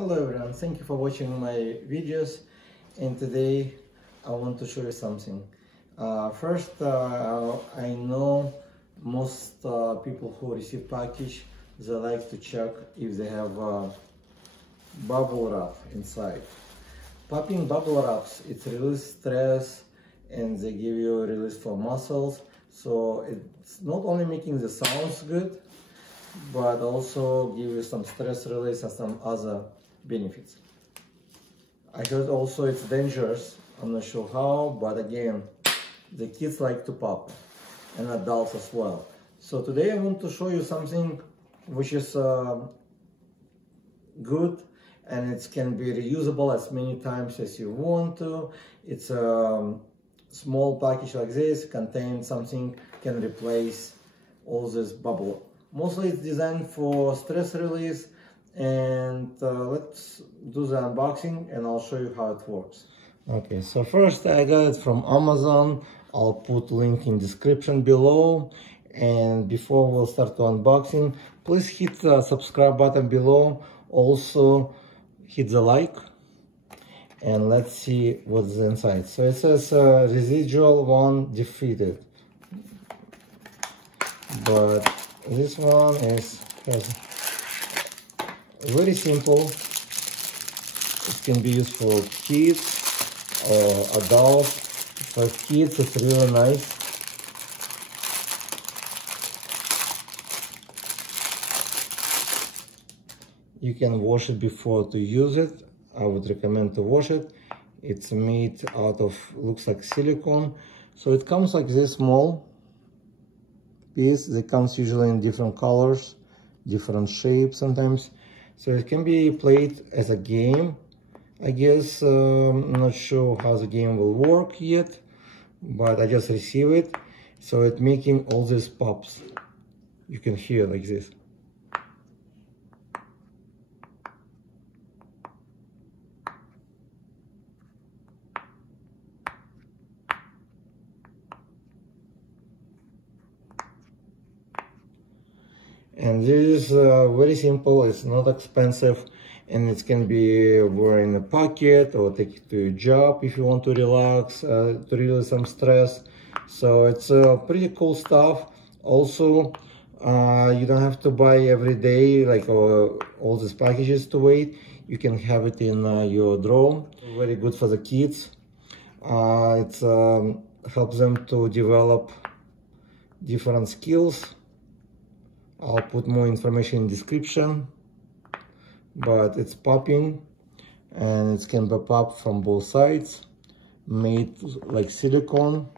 Hello everyone, thank you for watching my videos, and today I want to show you something. First, I know most people who receive package, they like to check if they have bubble wrap inside. Popping bubble wraps, it releases stress and they give you release for muscles, so it's not only making the sounds good, but also give you some stress release and some other benefits. I heard also it's dangerous, I'm not sure how, but again, the kids like to pop and adults as well. So today I want to show you something which is good, and it can be reusable as many times as you want to. It's a small package like this, contains something can replace all this bubble. Mostly it's designed for stress release, and let's do the unboxing and I'll show you how it works. Okay, so first I got it from Amazon. I'll put link in description below, and before we'll start the unboxing, please hit the subscribe button below. Also hit the like, and let's see what's inside. So it says residual one defeated, but this one has very simple. It can be used for kids or adults. For kids it's really nice. You can wash it before to use it. I would recommend to wash it. It's made out of, looks like silicone. So it comes like this small piece. It comes usually in different colors, different shapes sometimes. So it can be played as a game, I guess. I'm not sure how the game will work yet, but I just received it. So it's making all these pops. You can hear like this. And this is very simple, it's not expensive, and it can be wear in a pocket or take it to your job if you want to relax, to release some stress. So it's pretty cool stuff. Also, you don't have to buy every day like all these packages to wait. You can have it in your drawer. Very good for the kids. It helps them to develop different skills. I'll put more information in description, but it's popping, and it can be popped from both sides, made like silicone.